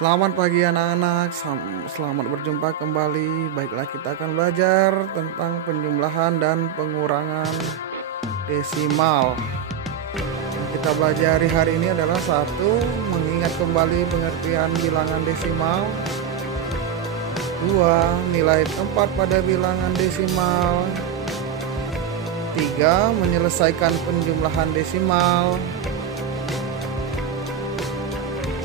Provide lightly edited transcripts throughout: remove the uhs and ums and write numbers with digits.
Selamat pagi anak-anak, selamat berjumpa kembali. Baiklah, kita akan belajar tentang penjumlahan dan pengurangan desimal. Yang kita pelajari hari ini adalah satu, mengingat kembali pengertian bilangan desimal. Dua, nilai tempat pada bilangan desimal. Tiga, menyelesaikan penjumlahan desimal.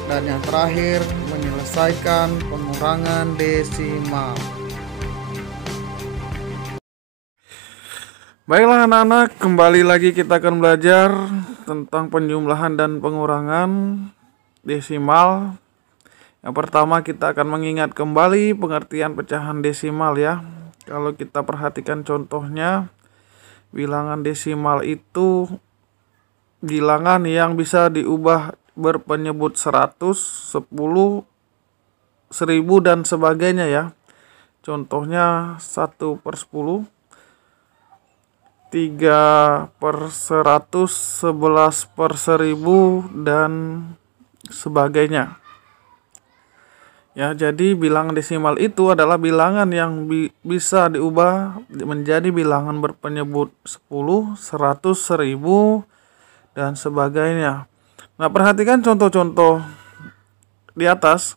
Dan yang terakhir, menyelesaikan pengurangan desimal. Baiklah anak-anak, kembali lagi kita akan belajar tentang penjumlahan dan pengurangan desimal. Yang pertama, kita akan mengingat kembali pengertian pecahan desimal ya. Kalau kita perhatikan contohnya, bilangan desimal itu bilangan yang bisa diubah berpenyebut 100, 10, 1000 dan sebagainya ya. Contohnya 1/10, 3/100, 11/1000 dan sebagainya. Ya, jadi bilangan desimal itu adalah bilangan yang bisa diubah menjadi bilangan berpenyebut 10, 100, 1000 dan sebagainya. Nah, perhatikan contoh-contoh di atas.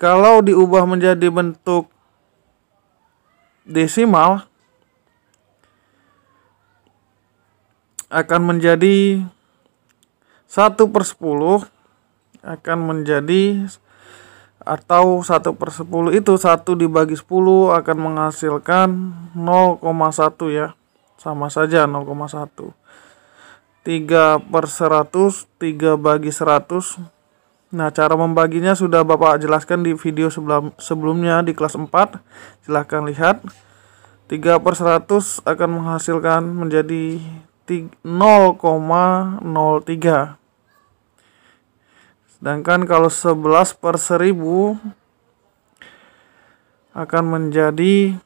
Kalau diubah menjadi bentuk desimal, akan menjadi 1/10 akan menjadi, atau 1/10 itu 1 dibagi 10 akan menghasilkan 0,1 ya. Sama saja 0,1. 3/100, 3 bagi 100. Nah, cara membaginya sudah Bapak jelaskan di video sebelumnya di kelas 4. Silahkan lihat. 3/100 akan menghasilkan menjadi 0,03. Sedangkan kalau 11/1000 akan menjadi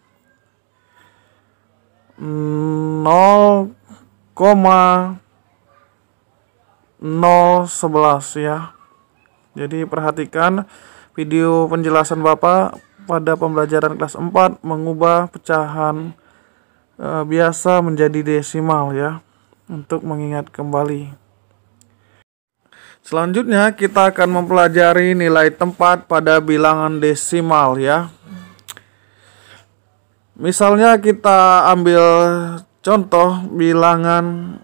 0,011 ya. Jadi perhatikan video penjelasan Bapak pada pembelajaran kelas 4 mengubah pecahan biasa menjadi desimal ya, untuk mengingat kembali. Selanjutnya kita akan mempelajari nilai tempat pada bilangan desimal ya. Misalnya kita ambil contoh bilangan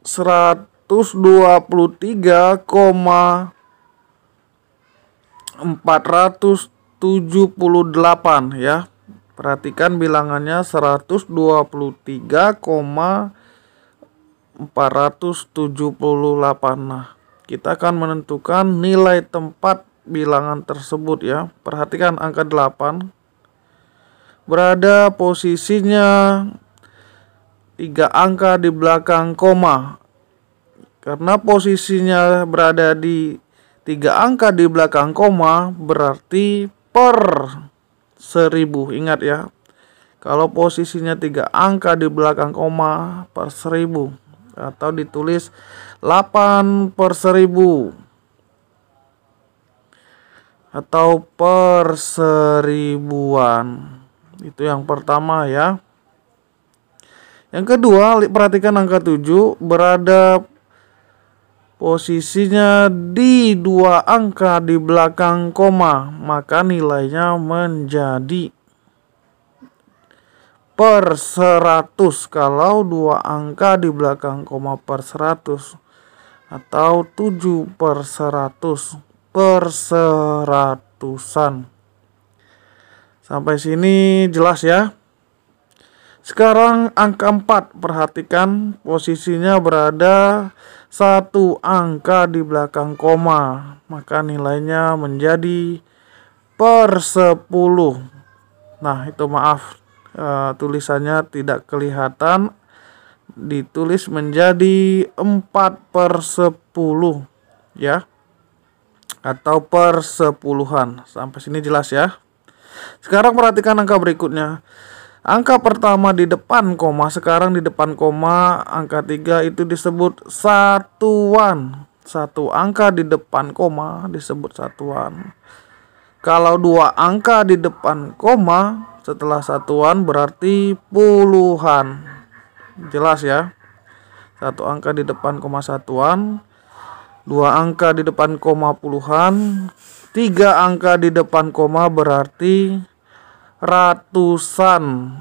123,478 ya. Perhatikan bilangannya 123,478. Nah, kita akan menentukan nilai tempat bilangan tersebut ya. Perhatikan angka 8 berada posisinya 3 angka di belakang koma. Karena posisinya berada di 3 angka di belakang koma, berarti per 1000. Ingat ya, kalau posisinya 3 angka di belakang koma per 1000, atau ditulis 8/1000 atau per 1000-an. Itu yang pertama ya. Yang kedua, perhatikan angka 7 berada posisinya di 2 angka di belakang koma, maka nilainya menjadi per 100 kalau 2 angka di belakang koma per 100, atau 7/100 per 100-an. Sampai sini jelas ya. Sekarang angka 4, perhatikan posisinya berada 1 angka di belakang koma, maka nilainya menjadi per 10. Nah, itu maaf, tulisannya tidak kelihatan, ditulis menjadi 4/10 ya, atau per 10-an. Sampai sini jelas ya. Sekarang perhatikan angka berikutnya. Angka pertama di depan koma, sekarang di depan koma angka 3 itu disebut satuan. satu angka di depan koma disebut satuan. Kalau dua angka di depan koma setelah satuan berarti puluhan. Jelas ya? Satu angka di depan koma satuan, dua angka di depan koma puluhan, tiga angka di depan koma berarti ratusan.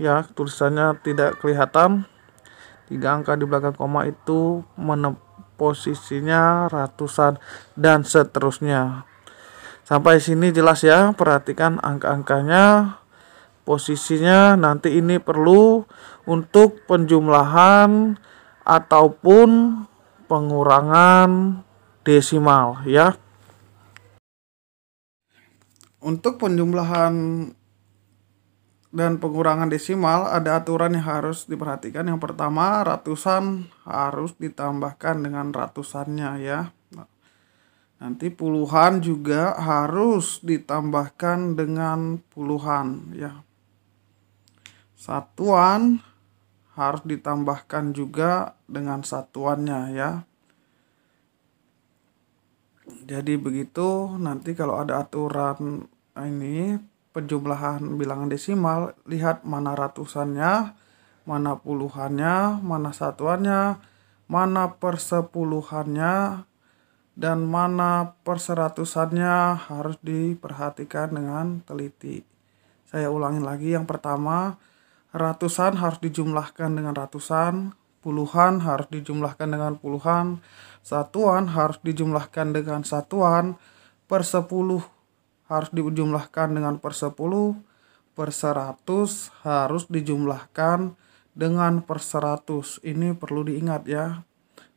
Ya, tulisannya tidak kelihatan. Tiga angka di belakang koma itu posisinya ratusan dan seterusnya. Sampai sini jelas ya, perhatikan angka-angkanya, posisinya. Nanti ini perlu untuk penjumlahan ataupun pengurangan desimal ya. Untuk penjumlahan dan pengurangan desimal ada aturan yang harus diperhatikan. Yang pertama, ratusan harus ditambahkan dengan ratusannya ya. Nanti puluhan juga harus ditambahkan dengan puluhan ya. Satuan harus ditambahkan juga dengan satuannya ya. Jadi begitu, nanti kalau ada aturan ini penjumlahan bilangan desimal, lihat mana ratusannya, mana puluhannya, mana satuannya, mana persepuluhannya, dan mana perseratusannya harus diperhatikan dengan teliti. Saya ulangin lagi, yang pertama, ratusan harus dijumlahkan dengan ratusan, puluhan harus dijumlahkan dengan puluhan, satuan harus dijumlahkan dengan satuan, persepuluh harus dijumlahkan dengan persepuluh, perseratus harus dijumlahkan dengan perseratus. Ini perlu diingat ya.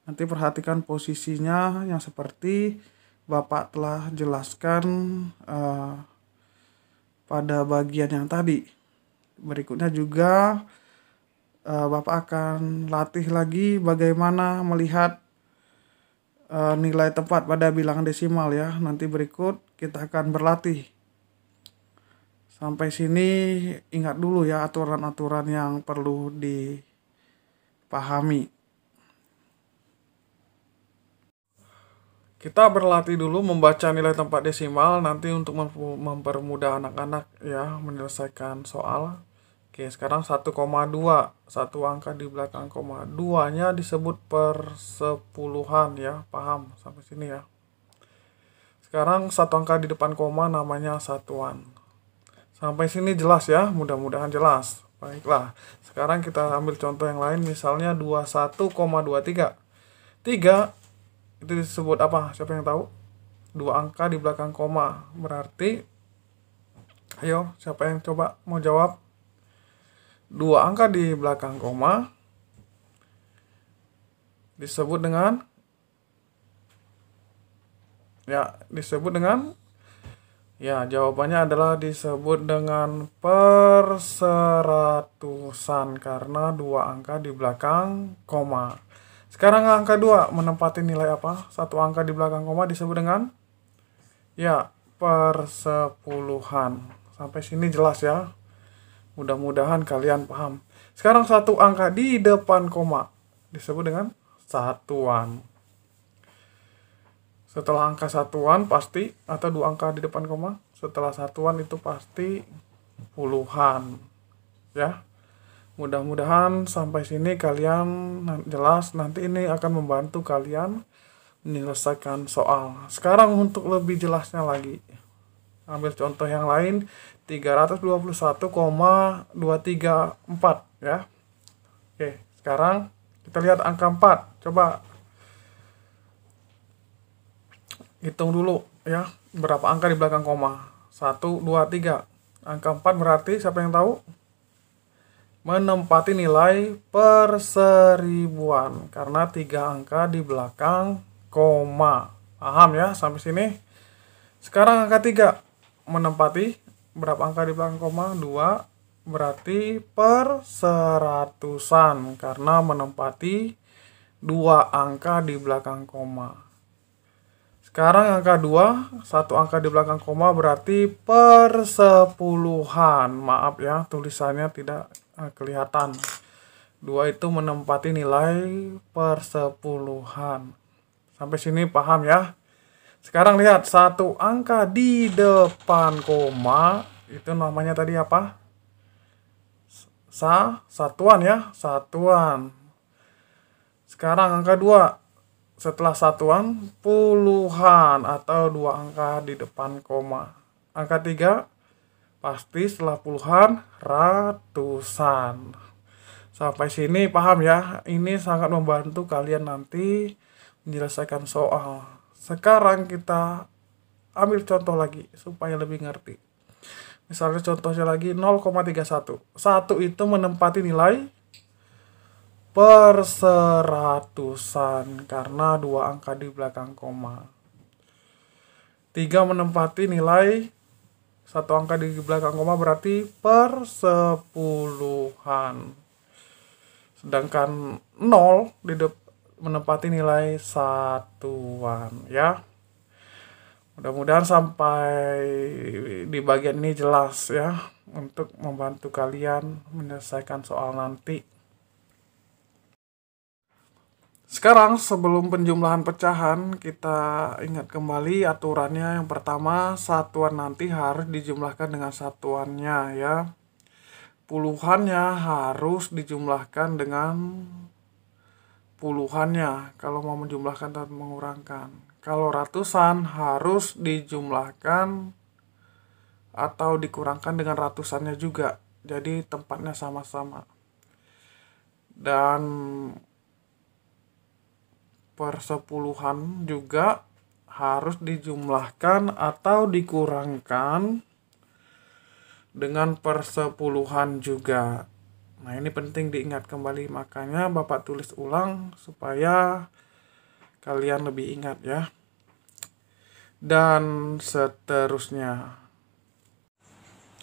Nanti perhatikan posisinya yang seperti Bapak telah jelaskan pada bagian yang tadi. Berikutnya juga Bapak akan latih lagi bagaimana melihat nilai tepat pada bilangan desimal ya. Nanti berikut kita akan berlatih. Sampai sini ingat dulu ya aturan-aturan yang perlu dipahami. Kita berlatih dulu membaca nilai tempat desimal nanti untuk mempermudah anak-anak ya menyelesaikan soal. Oke, sekarang 1,2. Satu angka di belakang koma. 2-nya disebut persepuluhan ya. Paham sampai sini ya. Sekarang satu angka di depan koma namanya satuan. Sampai sini jelas ya, mudah-mudahan jelas. Baiklah, sekarang kita ambil contoh yang lain, misalnya 21,23. 3 itu disebut apa? Siapa yang tahu? Dua angka di belakang koma. Berarti, ayo siapa yang coba mau jawab? Dua angka di belakang koma disebut dengan jawabannya adalah disebut dengan perseratusan karena dua angka di belakang koma. Sekarang angka 2 menempati nilai apa? Satu angka di belakang koma disebut dengan persepuluhan. Sampai sini jelas ya. Mudah-mudahan kalian paham. Sekarang satu angka di depan koma disebut dengan satuan. Setelah angka satuan pasti, atau dua angka di depan koma, setelah satuan itu pasti puluhan. Ya. Mudah-mudahan sampai sini kalian jelas. Nanti ini akan membantu kalian menyelesaikan soal. Sekarang untuk lebih jelasnya lagi, ambil contoh yang lain, 321,234 ya. Oke, sekarang kita lihat angka 4. Coba hitung dulu ya, berapa angka di belakang koma. 1, 2, 3. Angka 4 berarti siapa yang tahu? Menempati nilai perseribuan karena 3 angka di belakang koma. Paham ya sampai sini? Sekarang angka 3 menempati berapa angka di belakang koma? 2, berarti perseratusan karena menempati 2 angka di belakang koma. Sekarang angka 2, satu angka di belakang koma berarti persepuluhan. Maaf ya, tulisannya tidak kelihatan. 2 itu menempati nilai persepuluhan. Sampai sini paham ya? Sekarang lihat satu angka di depan koma itu namanya tadi apa? Satuan ya, satuan. Sekarang angka 2 setelah satuan puluhan atau dua angka di depan koma. Angka 3 pasti setelah puluhan ratusan. Sampai sini paham ya? Ini sangat membantu kalian nanti menyelesaikan soal. Sekarang kita ambil contoh lagi supaya lebih ngerti. Misalnya contohnya lagi 0,31. 1 itu menempati nilai per seratusan karena dua angka di belakang koma. 3 menempati nilai satu angka di belakang koma berarti per sepuluhan. Sedangkan 0 menempati nilai satuan ya. Mudah-mudahan sampai di bagian ini jelas ya untuk membantu kalian menyelesaikan soal nanti. Sekarang sebelum penjumlahan pecahan kita ingat kembali aturannya. Yang pertama, satuan nanti harus dijumlahkan dengan satuannya ya. Puluhannya harus dijumlahkan dengan puluhannya kalau mau menjumlahkan dan mengurangkan. Kalau ratusan harus dijumlahkan atau dikurangkan dengan ratusannya juga. Jadi tempatnya sama-sama. Dan persepuluhan juga harus dijumlahkan atau dikurangkan dengan persepuluhan juga. Nah, ini penting diingat kembali, makanya Bapak tulis ulang supaya kalian lebih ingat ya. Dan seterusnya.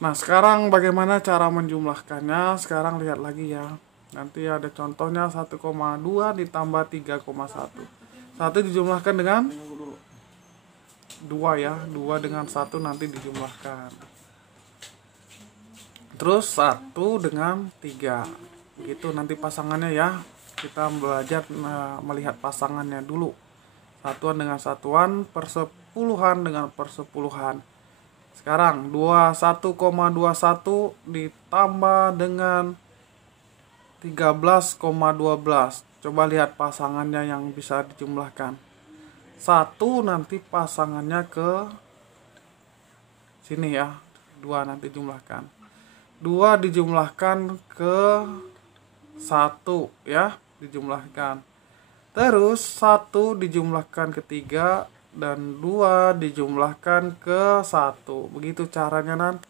Nah, sekarang bagaimana cara menjumlahkannya? Sekarang lihat lagi ya. Nanti ada contohnya 1,2 ditambah 3,1. 1 dijumlahkan dengan 2 ya. 2 dengan 1 nanti dijumlahkan. Terus 1 dengan 3. Gitu nanti pasangannya ya. Kita belajar melihat pasangannya dulu. Satuan dengan satuan, persepuluhan dengan persepuluhan. Sekarang 21,21 ditambah dengan 13,12. Coba lihat pasangannya yang bisa dijumlahkan. 1 nanti pasangannya ke sini ya. 2 nanti jumlahkan. 2 dijumlahkan ke 1 ya, dijumlahkan. Terus 1 dijumlahkan ke 3 dan 2 dijumlahkan ke 1. Begitu caranya nanti.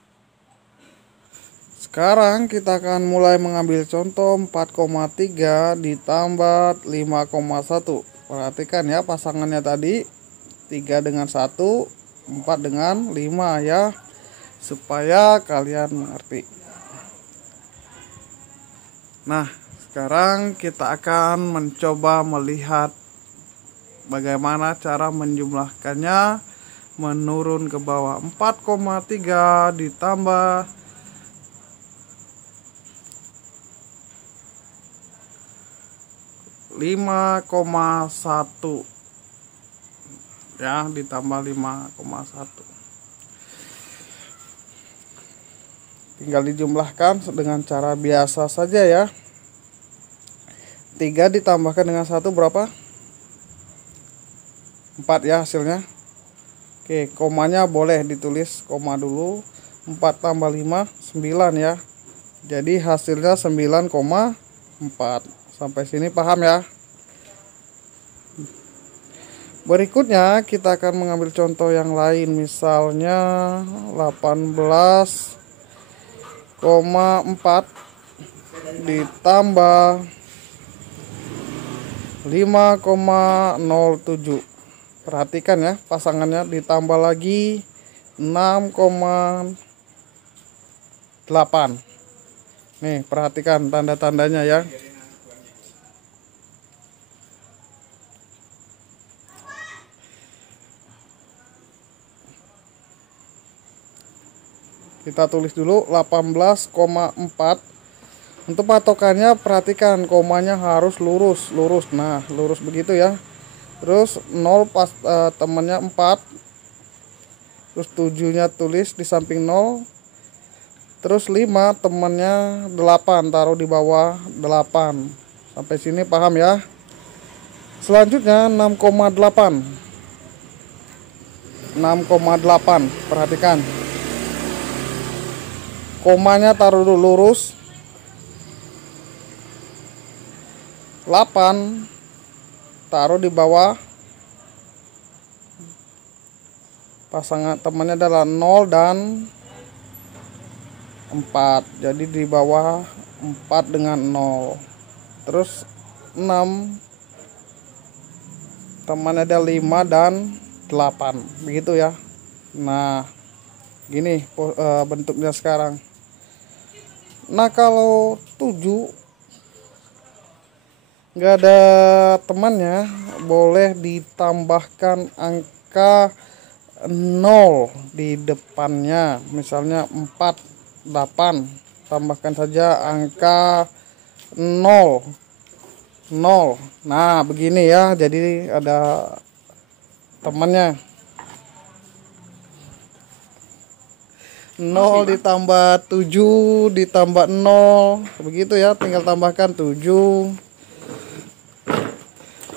Sekarang kita akan mulai mengambil contoh 4,3 ditambah 5,1. Perhatikan ya pasangannya tadi 3 dengan 1, 4 dengan 5 ya. Supaya kalian mengerti. Nah, sekarang kita akan mencoba melihat bagaimana cara menjumlahkannya menurun ke bawah. 4,3 ditambah 5,1 ya, ditambah 5,1. Tinggal dijumlahkan dengan cara biasa saja ya. 3 ditambahkan dengan 1 berapa? 4 ya hasilnya. Oke, komanya boleh ditulis koma dulu. 4 tambah 5, 9 ya. Jadi hasilnya 9,4. Sampai sini paham ya? Berikutnya kita akan mengambil contoh yang lain. Misalnya 18,4 ditambah 5,07. Perhatikan ya pasangannya, ditambah lagi 6,8. Nih perhatikan tanda-tandanya ya. Kita tulis dulu 18,4. Untuk patokannya perhatikan komanya harus lurus. Nah, lurus begitu ya. Terus 0 pas temannya 4. Terus 7-nya tulis di samping 0. Terus 5 temannya 8, taruh di bawah 8. Sampai sini paham ya? Selanjutnya 6,8. 6,8. Perhatikan. Komanya taruh dulu lurus. 8 taruh di bawah. Pasangan temannya adalah 0 dan 4. Jadi di bawah 4 dengan 0. Terus 6 temannya ada 5 dan 8. Begitu ya. Nah, gini bentuknya sekarang. Nah, kalau 7 nggak ada temannya, boleh ditambahkan angka 0 di depannya. Misalnya 4, 8, tambahkan saja angka 0. Nah, begini ya, jadi ada temannya. 0 ditambah 7 ditambah 0, begitu ya, tinggal tambahkan 7.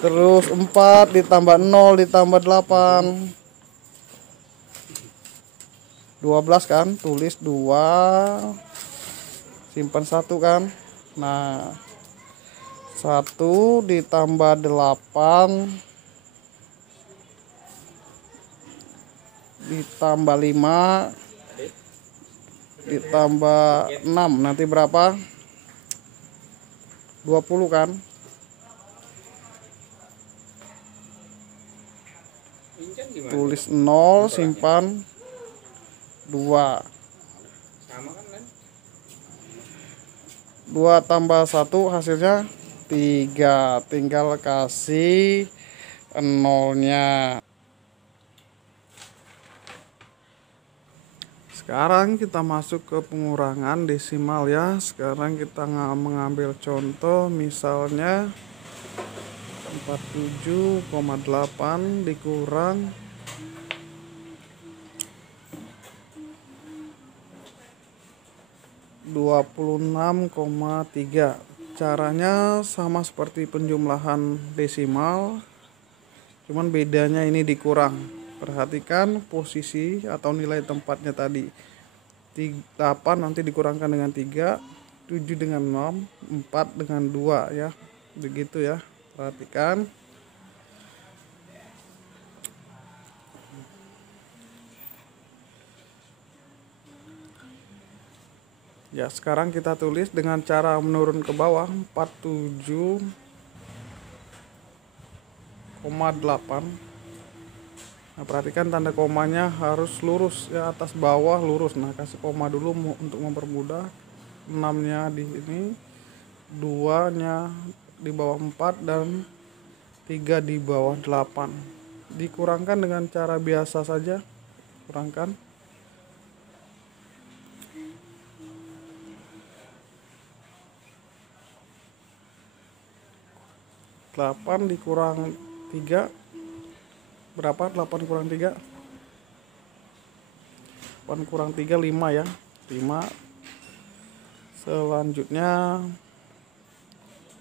Terus 4 ditambah 0 ditambah 8, 12 kan, tulis 2, simpan 1 kan. Nah, 1 ditambah 8 ditambah 5 ditambah 6, nanti berapa? 20 kan. Tulis 0, simpan 2. 2 tambah 1 hasilnya 3. Tinggal kasih 0-nya. Sekarang kita masuk ke pengurangan desimal ya. Sekarang kita mengambil contoh, misalnya 47,8 dikurang 26,3. Caranya sama seperti penjumlahan desimal, cuman bedanya ini dikurang. Perhatikan posisi atau nilai tempatnya tadi. 8 nanti dikurangkan dengan 3, 7 dengan 6, 4 dengan 2 ya. Begitu ya. Perhatikan. Ya, sekarang kita tulis dengan cara menurun ke bawah. 47,8. Nah, perhatikan tanda komanya harus lurus ya, atas bawah lurus. Nah, kasih koma dulu untuk mempermudah. 6-nya di sini, 2-nya di bawah 4, dan 3 di bawah 8. Dikurangkan dengan cara biasa saja. Kurangkan. 8 dikurang 3 berapa? 8 kurang 3, 8 kurang 3 5 ya, 5. Selanjutnya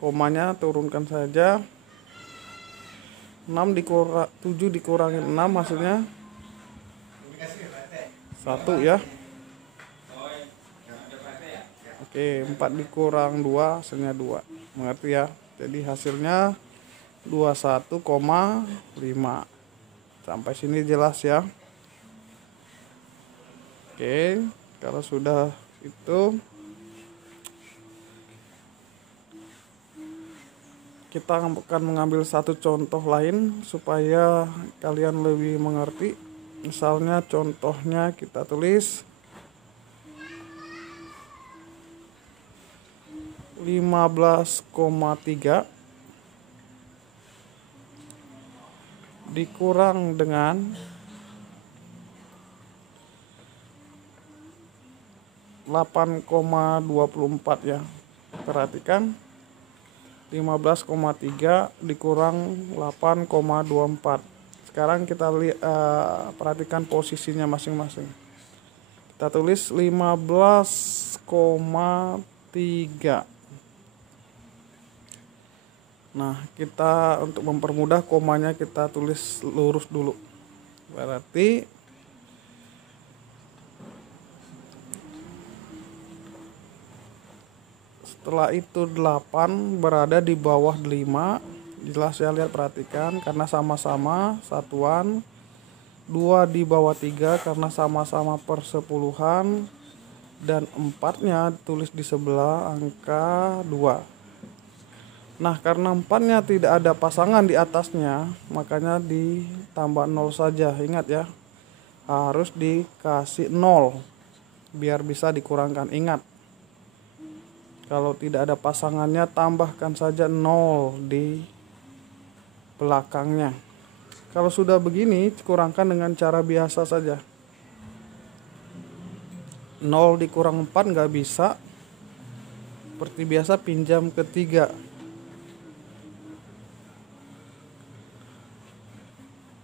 komanya turunkan saja. 7 dikurangi 6 hasilnya 1 ya. Oke, 4 dikurang 2 hasilnya 2. Mengerti ya? Jadi hasilnya 21,5. Sampai sini jelas ya. Oke, kalau sudah itu kita akan mengambil satu contoh lain supaya kalian lebih mengerti. Misalnya contohnya kita tulis 15,3 dikurang dengan 8,24 ya. Perhatikan 15,3 dikurang 8,24. Sekarang kita perhatikan posisinya masing-masing. Kita tulis 15,3. Nah, kita untuk mempermudah komanya kita tulis lurus dulu. Berarti setelah itu 8 berada di bawah 5. Jelas ya, lihat perhatikan karena sama-sama satuan. 2 di bawah 3 karena sama-sama persepuluhan. Dan 4-nya tulis di sebelah angka 2. Nah, karena 4-nya tidak ada pasangan di atasnya, makanya ditambah 0 saja. Ingat ya, harus dikasih 0 biar bisa dikurangkan. Ingat, kalau tidak ada pasangannya tambahkan saja 0 di belakangnya. Kalau sudah begini, kurangkan dengan cara biasa saja. 0 dikurang 4 nggak bisa. Seperti biasa pinjam ke 3.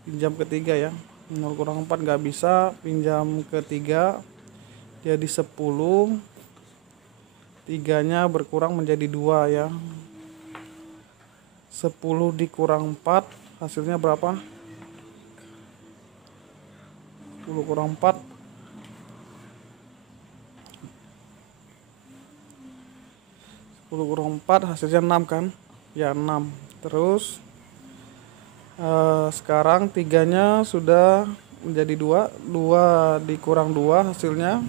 Pinjam ke 3 ya. 0 kurang 4 nggak bisa. Pinjam ke 3. Jadi 10. 3-nya berkurang menjadi 2 ya. 10 dikurang 4 hasilnya berapa? 10 kurang 4 10 kurang 4 hasilnya 6 kan? Ya 6. Terus sekarang 3-nya sudah menjadi 2. 2 dikurang 2 hasilnya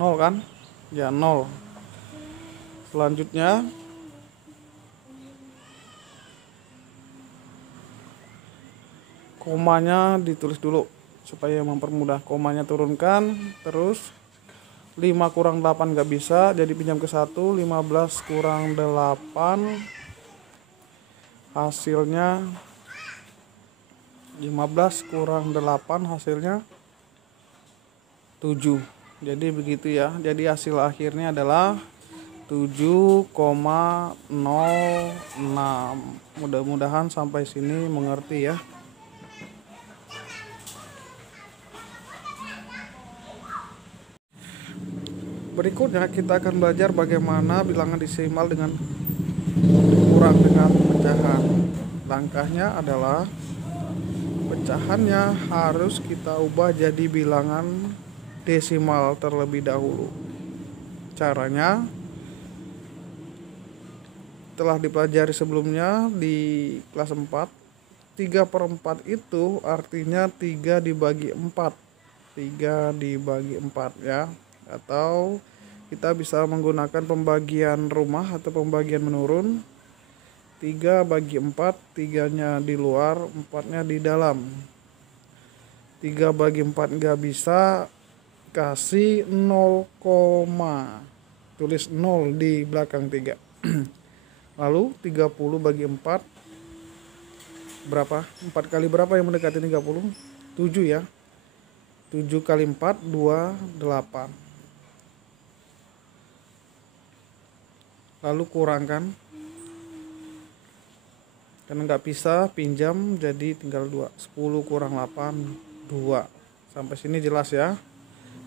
0 kan? Ya 0. Selanjutnya komanya ditulis dulu supaya mempermudah. Komanya turunkan. Terus 5 kurang 8 gak bisa, jadi pinjam ke 1. 15 kurang 8 hasilnya 15 kurang 8 hasilnya 7. Jadi begitu ya. Jadi hasil akhirnya adalah 7,06. Mudah-mudahan sampai sini mengerti ya. Berikutnya kita akan belajar bagaimana bilangan desimal dengan kurang dengan pecahan. Langkahnya adalah pecahannya harus kita ubah jadi bilangan desimal terlebih dahulu. Caranya telah dipelajari sebelumnya di kelas 4. 3/4 itu artinya 3 dibagi 4. 3 dibagi 4 ya. Atau kita bisa menggunakan pembagian rumah atau pembagian menurun. 3 bagi 4, 3-nya di luar, 4-nya di dalam. 3 bagi 4 nggak bisa, kasih 0, tulis 0 di belakang 3. Lalu 30 bagi 4 berapa? 4 kali berapa yang mendekati 30? 7 ya. 7 kali 4, 28. Lalu kurangkan, karena nggak bisa pinjam jadi tinggal 2. 10 kurang 8, 2. Sampai sini jelas ya.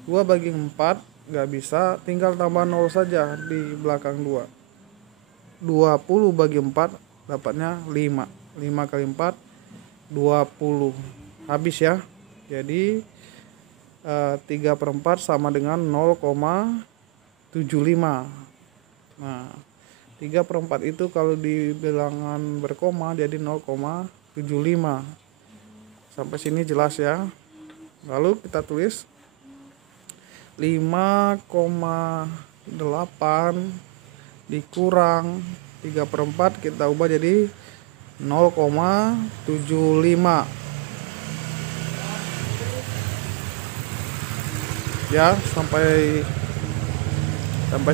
2 bagi 4 nggak bisa, tinggal tambah 0 saja di belakang 2. 20 bagi 4 dapatnya 5. 5 kali 4 20. Habis ya. Jadi 3/4 sama dengan 0,75. Nah, 3/4 itu kalau di bilangan berkoma jadi 0,75. Sampai sini jelas ya. Lalu kita tulis 5,8 dikurang 3/4 kita ubah jadi 0,75. Ya, sampai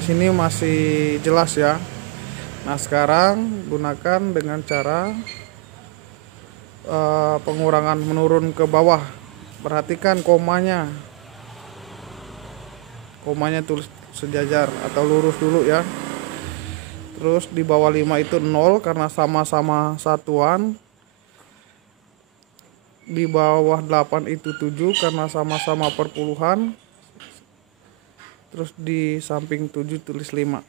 sini masih jelas ya. Nah, sekarang gunakan dengan cara pengurangan menurun ke bawah. Perhatikan komanya tulis sejajar atau lurus dulu ya. Terus di bawah 5 itu 0 karena sama-sama satuan. Di bawah 8 itu 7 karena sama-sama perpuluhan. Terus di samping 7 tulis 5.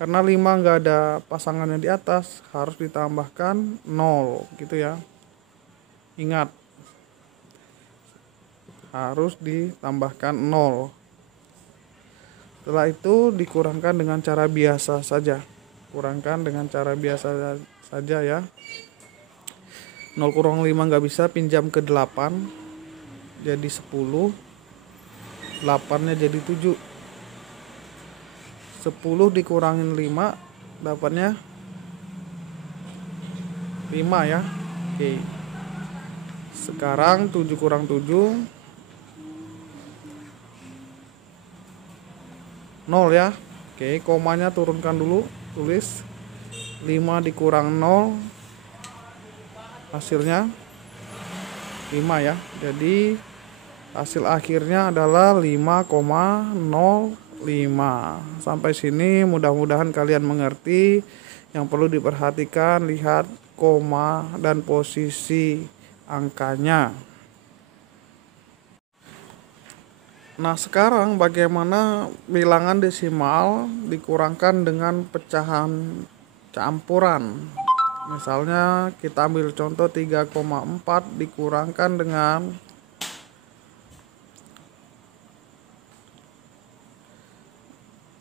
Karena 5 nggak ada pasangannya di atas, harus ditambahkan 0 gitu ya. Ingat, harus ditambahkan 0. Setelah itu dikurangkan dengan cara biasa saja. Kurangkan dengan cara biasa saja ya. 0 kurang 5 nggak bisa, pinjam ke 8 jadi 10. 8 nya jadi 7. 10 dikurangin 5 dapatnya 5 ya. Oke. Sekarang 7 kurang 7 0 ya. Oke, komanya turunkan dulu, tulis 5 dikurang 0 hasilnya 5 ya. Jadi hasil akhirnya adalah 5,05. Sampai sini mudah-mudahan kalian mengerti. Yang perlu diperhatikan, lihat koma dan posisi angkanya. Nah, sekarang bagaimana bilangan desimal dikurangkan dengan pecahan campuran? Misalnya kita ambil contoh 3,4 dikurangkan dengan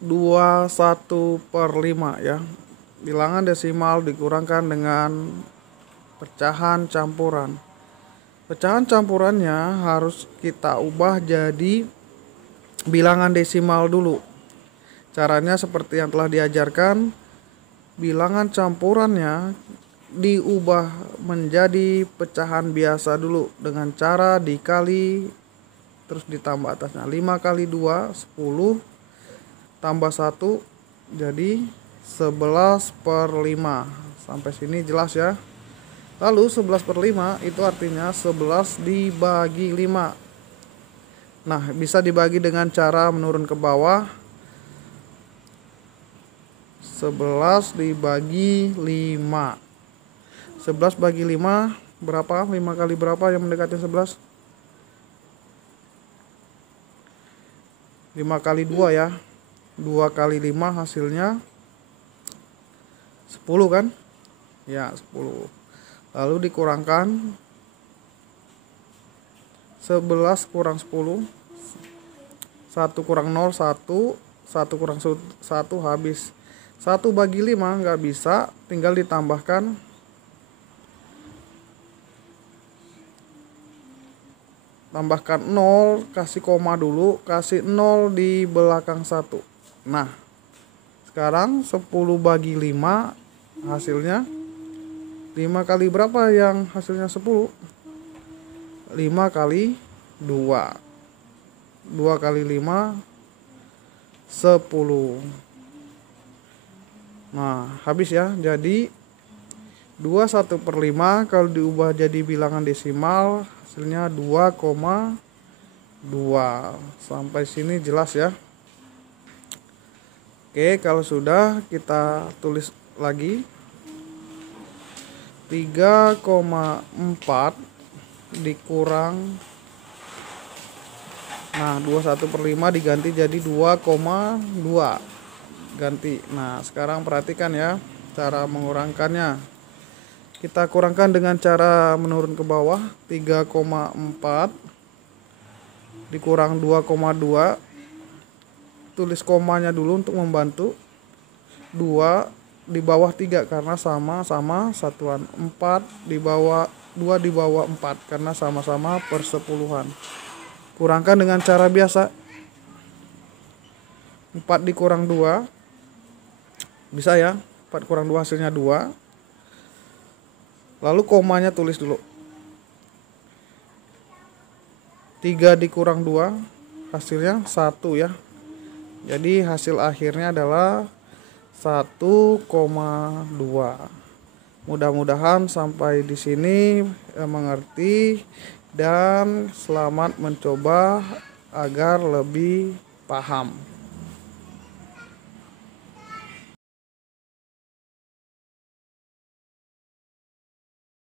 21/5 ya. Bilangan desimal dikurangkan dengan pecahan campuran. Pecahan campurannya harus kita ubah jadi bilangan desimal dulu. Caranya seperti yang telah diajarkan. Bilangan campurannya diubah menjadi pecahan biasa dulu dengan cara dikali terus ditambah atasnya. 5 kali 2 10 tambah 1 jadi 11/5. Sampai sini jelas ya. Lalu 11/5 itu artinya 11 dibagi 5. Nah, bisa dibagi dengan cara menurun ke bawah. 11 dibagi 5. 11 bagi 5 berapa? 5 kali berapa yang mendekati 11? 5 kali 2 ya. 2 kali 5 hasilnya 10 kan? Ya, 10. Lalu dikurangkan 11 kurang 10. 1 kurang 0 1. 1 kurang 1 habis. 1 bagi 5 nggak bisa, tinggal ditambahkan tambahkan 0, kasih koma dulu, kasih 0 di belakang 1. Nah, sekarang 10 bagi 5 hasilnya 5 kali berapa yang hasilnya 10? 5 kali 2. 2 kali 5 10. Nah, habis ya. Jadi 21/5 kalau diubah jadi bilangan desimal hasilnya 2,2. Sampai sini jelas ya. Oke, kalau sudah kita tulis lagi. 3,4 dikurang, nah 21/5 diganti jadi 2,2 ganti. Nah, sekarang perhatikan ya cara mengurangkannya. Kita kurangkan dengan cara menurun ke bawah. 3,4 dikurang 2,2. Tulis komanya dulu untuk membantu. 2 di bawah 3 karena sama-sama satuan. 4 di bawah 2 di bawah 4 karena sama-sama persepuluhan. Kurangkan dengan cara biasa. 4 dikurang 2 bisa ya. 4 kurang 2 hasilnya 2. Lalu komanya tulis dulu. 3 dikurang 2 hasilnya 1 ya. Jadi hasil akhirnya adalah 1,2. Mudah-mudahan sampai di sini mengerti dan selamat mencoba agar lebih paham.